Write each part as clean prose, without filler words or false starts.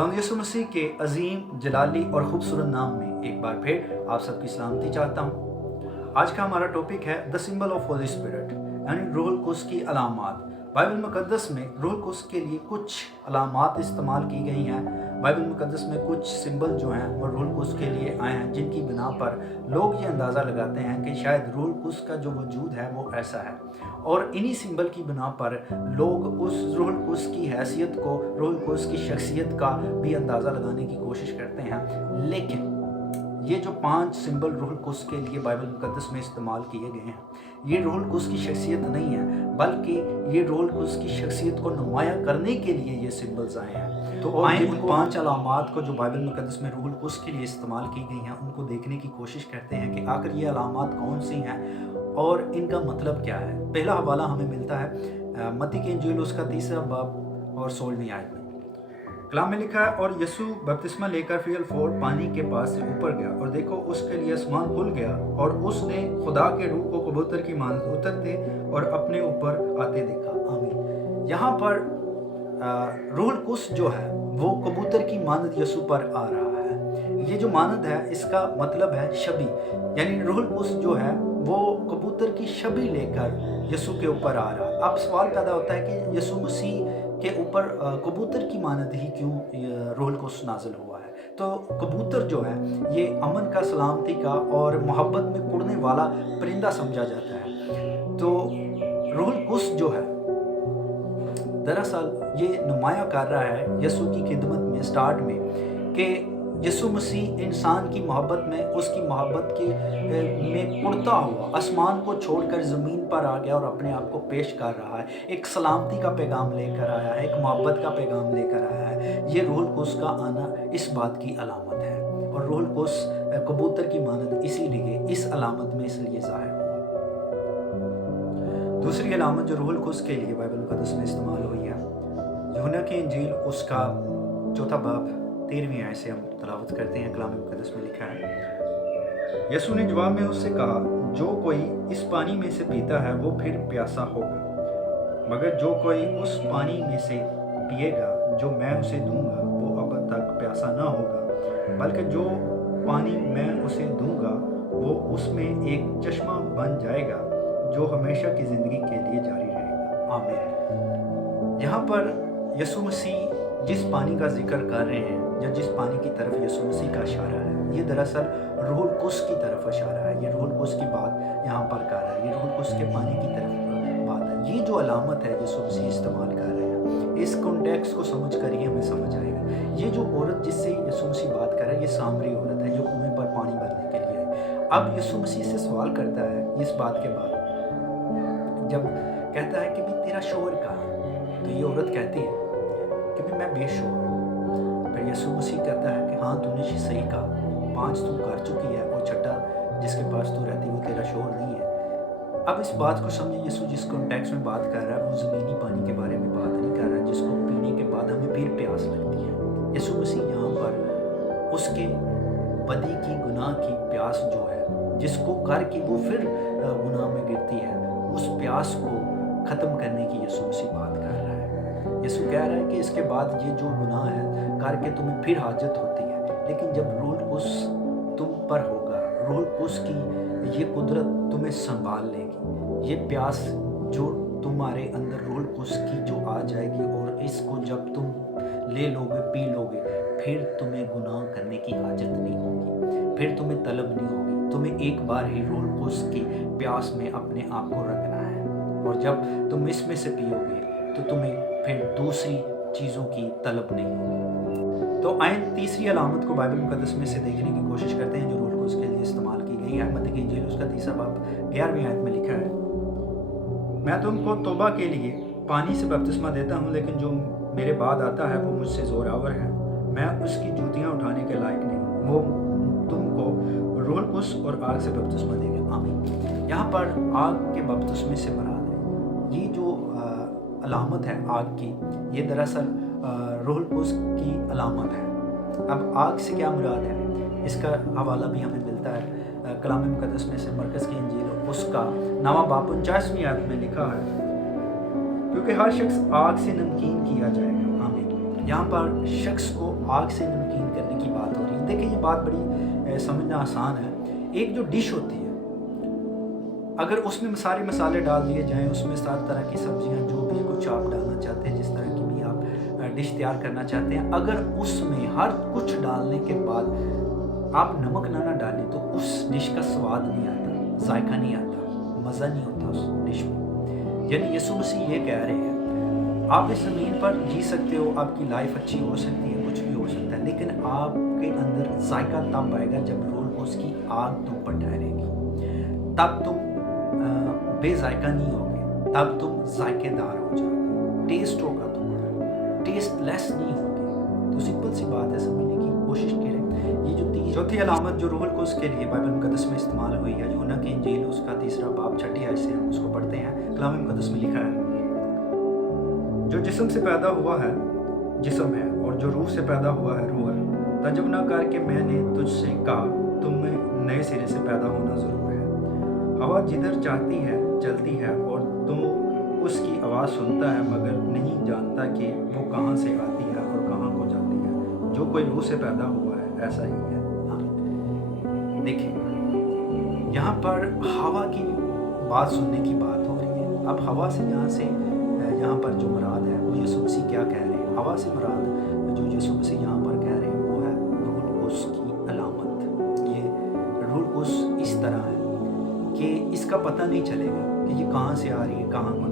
खुदावंद यीशु मसीह के अजीम जलाली और खूबसूरत नाम में एक बार फिर आप सबकी सलामती चाहता हूँ। आज का हमारा टॉपिक है the symbol of Holi spirit, यानी रूहुल कुद्स की अलामात। बाइबल मुकद्दस में रूहुल कुद्स के लिए कुछ अलामात इस्तेमाल की गई हैं। बाइबल मुकद्दस में कुछ सिंबल जो हैं वो रूहुल कुद्स के लिए आए हैं, जिनकी बिना पर लोग ये अंदाज़ा लगाते हैं कि शायद रूहुल कुद्स का जो वजूद है वो ऐसा है, और इन्हीं सिंबल की बिना पर लोग उस रूहुल कुद्स की हैसियत को, रूहुल कुद्स की शख्सियत का भी अंदाज़ा लगाने की कोशिश करते हैं। लेकिन ये जो 5 सिंबल रूहुल कुद्स के लिए बाइबल मुकद्दस में इस्तेमाल किए गए हैं, ये रूहुल कुद्स की शख्सियत नहीं है, बल्कि ये रूहुल कुद्स की शख्सियत को नुमाया करने के लिए ये सिंबल्स आए हैं। तो आए उन 5 अलामात को जो बाइबल मुकद्दस में रूहुल कुद्स के लिए इस्तेमाल की गई हैं, उनको देखने की कोशिश करते हैं कि आखिर ये अलामात कौन सी हैं और इनका मतलब क्या है। पहला हवाला हमें मिलता है मत्ती की इंजील उसका 3 बाब और 16वीं आयत में। कलाम में लिखा है, और यीशु बपतिस्मा लेकर फिर फौर पानी के पास से ऊपर गया, और देखो उसके लिए आसमान खुल गया, और उसने खुदा के रूह को कबूतर की मानद उतरते और अपने ऊपर आते देखा। आमीन। यहाँ पर रूहुल कुद्स जो है वो कबूतर की मानद यीशु पर आ रहा है। ये जो मानद है इसका मतलब है शबी, यानी रूहुल कुद्स जो है वो कबूतर की शबी लेकर यीशु के ऊपर आ रहा है। अब सवाल पैदा होता है कि यीशु मसीह के ऊपर कबूतर की मानद ही क्यों रूहुल कुद्स नाजिल हुआ है। तो कबूतर जो है ये अमन का, सलामती का और मोहब्बत में उड़ने वाला परिंदा समझा जाता है। तो रूहुल कुद्स जो है दरअसल ये नुमाया कर रहा है यीशु की खिदमत में, स्टार्ट में, कि यीशु मसीह इंसान की मोहब्बत में, उसकी मोहब्बत के में उड़ता हुआ आसमान को छोड़कर ज़मीन पर आ गया और अपने आप को पेश कर रहा है। एक सलामती का पैगाम लेकर आया है, एक मोहब्बत का पैगाम लेकर आया है। ये रूहुल कुद्स का आना इस बात की अलामत है, और रूहुल कुद्स कबूतर की मानद इसीलिए इस अलामत में इसलिए ज़ाहिर हुआ। दूसरी अलामत जो रूहुल कुद्स के लिए बाइबल मुकद्दस में इस्तेमाल हुई है, यूहन्ना की इंजील उसका 4 बाब 13वीं आयत से हम तलावत करते हैं। कलाम मुकद्दस में लिखा है, यीशु ने जवाब में उससे कहा, जो कोई इस पानी में से पीता है वो फिर प्यासा होगा, मगर जो कोई उस पानी में से पिएगा जो मैं उसे दूंगा वो अब तक प्यासा ना होगा, बल्कि जो पानी मैं उसे दूंगा वो उसमें एक चश्मा बन जाएगा जो हमेशा की ज़िंदगी के लिए जारी रहेगा। आमीन। यहाँ पर यीशु मसीह जिस पानी का जिक्र कर रहे हैं, या जिस पानी की तरफ यीशु मसीह का इशारा है, ये दरअसल रूहुल कुद्स की तरफ इशारा है। ये रूहुल कुद्स की बात यहाँ पर कर रहा है, ये रूहुल कुद्स के पानी की तरफ बात है। ये जो अलामत है यीशु मसीह इस्तेमाल कर रहे हैं, इस कॉन्टेक्स्ट को समझ कर ही हमें समझ आएगा। ये जो औरत जिससे यीशु मसीह बात कर रहा है, ये सामरी औरत है जो कुएं पर पानी भरने के लिए है। अब यीशु मसीह से सवाल करता है इस बात के बाद, जब कहता है कि भाई तेरा शोहर कहाँ है, तो ये औरत कहती है कि भाई मैं बेशोहर हूँ। फिर यीशु मसीह कहता है कि हाँ तूने सही कहा, 5 तू कर चुकी है और छठा जिसके पास तू रहती है वो तेरा शोहर नहीं है। अब इस बात को समझे, यीशु जिस कॉन्टेक्स्ट में बात कर रहा है वो ज़मीनी पानी के बारे में बात नहीं कर रहा है जिसको पीने के बाद हमें फिर प्यास लगती है। यीशु मसीह यहाँ पर उसके बदी की, गुनाह की प्यास जो है, जिसको करके वो फिर गुनाह में गिरती है, उस प्यास को ख़त्म करने की यीशु मसीह बात कर रहा है। यीशु कह रहा है कि इसके बाद ये जो गुनाह है करके तुम्हें फिर हाजत होती है, लेकिन जब रूहुल कुद्स तुम पर होगा, रूहुल कुद्स की ये कुदरत तुम्हें संभाल लेगी। ये प्यास जो तुम्हारे अंदर रूहुल कुद्स की जो आ जाएगी, और इसको जब तुम ले लोगे, पी लोगे, फिर तुम्हें गुनाह करने की हाजत नहीं होगी, फिर तुम्हें तलब नहीं होगी। तुम्हें एक बार ही रूहुल कुद्स की प्यास में अपने आप को रखना है, और जब तुम इसमें से पियोगे तो तुम्हें फिर दूसरी चीज़ों की तलब नहीं होगी। तो आए तीसरी अलामत को बाइबल मुकद्दस में से देखने की कोशिश करते हैं जो रूहुल कुद्स के लिए इस्तेमाल की गई है। मत्ती की इंजील उसका 3 बाब 11वीं आयत में लिखा है, मैं तुमको तौबा के लिए पानी से बपतिस्मा देता हूँ, लेकिन जो मेरे बाद आता है वो मुझसे ज़ोरावर है, मैं उसकी जूतियाँ उठाने के लायक नहीं, वो तुमको रूहुल कुद्स और आग से बपतिस्मा देगा। आमीन। यहाँ पर आग के बपतिस्मे से मुराद है, ये जो अलामत है आग की, ये दरअसल रूहुल कुद्स की अलामत है। अब आग से क्या मुराद है, इसका हवाला भी हमें मिलता है कलाम मुकद्दस में से, मरकज़ की इंजील उसका 9 बाब 49वीं आयत में लिखा है, क्योंकि हर शख्स आग से नमकीन किया जाएगा। आमीन। यहाँ पर शख्स को आग से नमकीन करने की बात हो रही है। देखिए ये बात बड़ी समझना आसान है। एक जो डिश होती है, अगर उसमें सारे मसाले डाल दिए जाएं, उसमें सारी तरह की सब्जियां जो भी कुछ आप डालना चाहते हैं, जिस तरह की भी आप डिश तैयार करना चाहते हैं, अगर उसमें हर कुछ डालने के बाद आप नमक ना डालें तो उस डिश का स्वाद नहीं आता, जायका नहीं आता, मज़ा नहीं होता उस डिश में। यानी यीशु मसीह ये कह रहे हैं, आप इस ज़मीन पर जी सकते हो, आपकी लाइफ अच्छी हो सकती है, कुछ भी हो सकता है, लेकिन आपके अंदर जायका तब आएगा जब रूह कुद्स की आग तुम पर ठहरेगी। तब तुम बेजायका नहीं होगे, तब तुम जायकेदार हो जाओगे, टेस्ट होगा तुम्हारा, टेस्टलेस नहीं होगे। तो सिंपल सी बात है, समझने की कोशिश करें। ये जो चौथी अलामत जो रूह कुद्स के लिए बाइबल मुकद्दस में इस्तेमाल हुई है, यूहन्ना की इंजील उसका 3 बाब 6 आयत से हम उसको पढ़ते हैं। कलाम मुकद्दस में लिखा है, जो जिस्म से पैदा हुआ है जिस्म है, और जो रूह से पैदा हुआ है रूह है। तजब न करके मैंने तुझसे कहा, तुम्हें नए सिरे से पैदा होना ज़रूर है। हवा जिधर चाहती है चलती है, और तुम उसकी आवाज़ सुनता है मगर नहीं जानता कि वो कहाँ से आती है और कहाँ को जाती है। जो कोई रूह से पैदा हुआ है ऐसा ही है। देखिए यहाँ पर हवा की बात सुनने की बात हो रही है। अब हवा से यहाँ पर जो मुराद है वो यीशु मसीह क्या कह रहे हैं? हवा से मुराद जो यीशु मसीह यहाँ पर कह रहे हैं वो है रूह कुद्स की अलामत। ये रूह कुद्स इस तरह है कि इसका पता नहीं चलेगा कि ये कहाँ से आ रही है, कहाँ को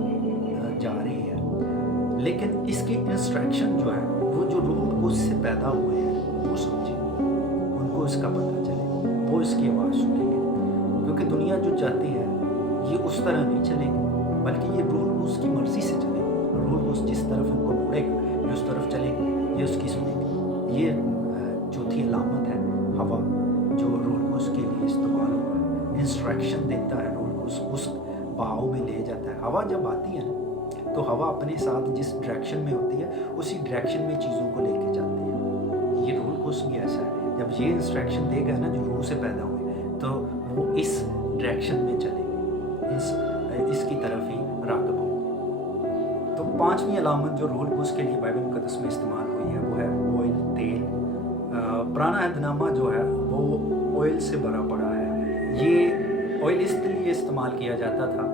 जा रही है, लेकिन इसके इंस्ट्रक्शन जो है वो जो रूह कुद्स से पैदा हुए हैं वो समझेंगे, उनको इसका पता चलेगा, वो इसकी आवाज़ सुनेंगे। क्योंकि दुनिया जो चाहती है ये उस तरह नहीं चलेगी, बल्कि ये रूह कुद्स की मर्जी से चलेगी। रूह कुद्स जिस तरफ उनको मुड़ेगा ये उस तरफ चलेगी, ये उसकी सुनेगी। ये चौथी अलामत है, हवा जो रूह कुद्स के लिए इस्तेमाल हुआ है, इंस्ट्रक्शन देता है, रूह कुद्स उस बहाव में ले जाता है। हवा जब आती है ना तो हवा अपने साथ जिस डायरेक्शन में होती है उसी डायरेक्शन में चीज़ों को लेके जाती है। ये रूह कुद्स भी ऐसा है, जब ये इंस्ट्रक्शन देगा ना जो रूह से पैदा हुए तो वो इस डायरेक्शन में चलेंगे, इसकी तरफ ही राग़िब होंगे। तो पांचवी अलामत जो रूह कुद्स के लिए बाइबल मुकद्दस में इस्तेमाल हुई है वो है ऑयल, तेल। पुराना अहदनामा जो है वो ऑयल से भरा पड़ा है। ये ऑयल इसलिए इस्तेमाल किया जाता था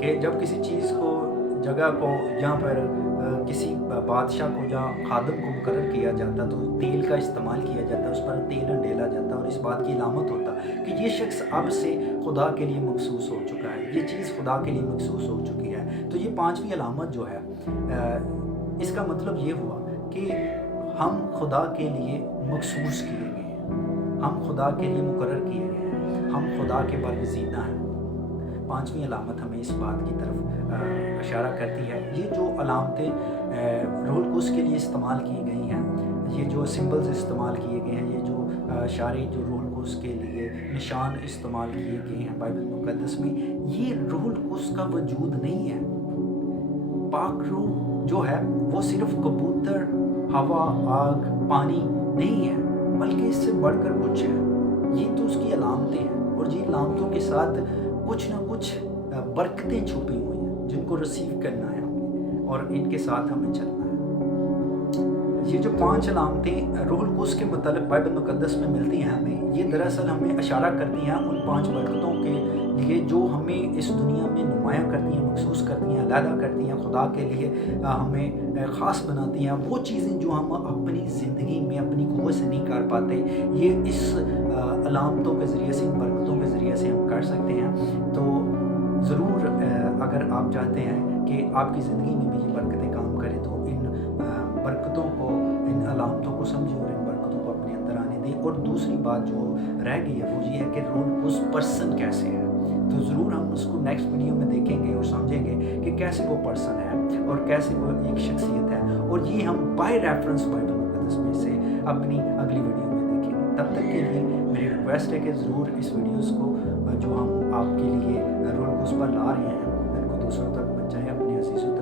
कि जब किसी चीज़ को, जगह को, जहाँ पर किसी बादशाह को या खादम को मुकर्रर किया जाता तो तेल का इस्तेमाल किया जाता, उस पर तेल डाला जाता और इस बात की अलामत होता कि ये शख्स अब से खुदा के लिए मखसूस हो चुका है, ये चीज़ खुदा के लिए मखसूस हो चुकी है। तो ये पांचवी अलामत जो है इसका मतलब ये हुआ कि हम खुदा के लिए मखसूस किए गए हैं, हम खुदा के लिए मुकर्रर किए गए हैं, हम खुदा के बरगज़ीदा हैं। पांचवी अलामत हमें इस बात की तरफ इशारा करती है। ये जो अलामतें रूह कुद्स के लिए इस्तेमाल की गई हैं, ये जो सिंबल्स इस्तेमाल किए गए हैं, ये जो इशारे जो रूह कुद्स के लिए निशान इस्तेमाल किए गए हैं बाइबल मुकद्दस में, ये रूह कुद्स का वजूद नहीं है। पाक रूह जो है वो सिर्फ कबूतर, हवा, आग, पानी नहीं है, बल्कि इससे बढ़कर कुछ है। ये तो उसकी अलामतें हैं और ये अलामतों के साथ कुछ ना कुछ बरकतें छुपी हुई हैं जिनको रिसीव करना है हमें और इनके साथ हमें चलना है। ये जो 5 अलामतें रूह कुद्स के मतलब बाइबल मुकद्दस में मिलती हैं हमें, ये दरअसल हमें इशारा करती हैं उन 5 बरकतों के लिए जो हमें इस दुनिया में नुमायाँ करती हैं, महसूस करती हैं, अलहदा करती हैं, खुदा के लिए हमें ख़ास बनाती हैं। वो चीज़ें जो हम अपनी ज़िंदगी में अपनी क़ुव्वत से नहीं कर पाते, ये इस अलामतों के ज़रिए से, इन बरकतों के ज़रिए से हम कर सकते हैं। तो ज़रूर अगर आप चाहते हैं कि आपकी ज़िंदगी में भी ये बरकतें काम करें तो इन बरकतों को, इन अलामतों को समझें और इन बरकतों को अपने अंदर आने दें। और दूसरी बात जो रह गई है वो ये है कि रूह कुद्स पर्सन कैसे है। तो ज़रूर हम उसको नेक्स्ट वीडियो में देखेंगे और समझेंगे कि कैसे वो पर्सन है और कैसे वो एक शख्सियत है, और ये हम बाय रेफरेंस बाइबल मुकद्दस में से अपनी अगली वीडियो में देखेंगे। तब तक के लिए मेरी रिक्वेस्ट है कि ज़रूर इस वीडियोज़ को जो हम आपके लिए रूह कुद्स पर ला रहे हैं उनको दूसरों तक पहुँचाएँ, अपने अज़ीज़ों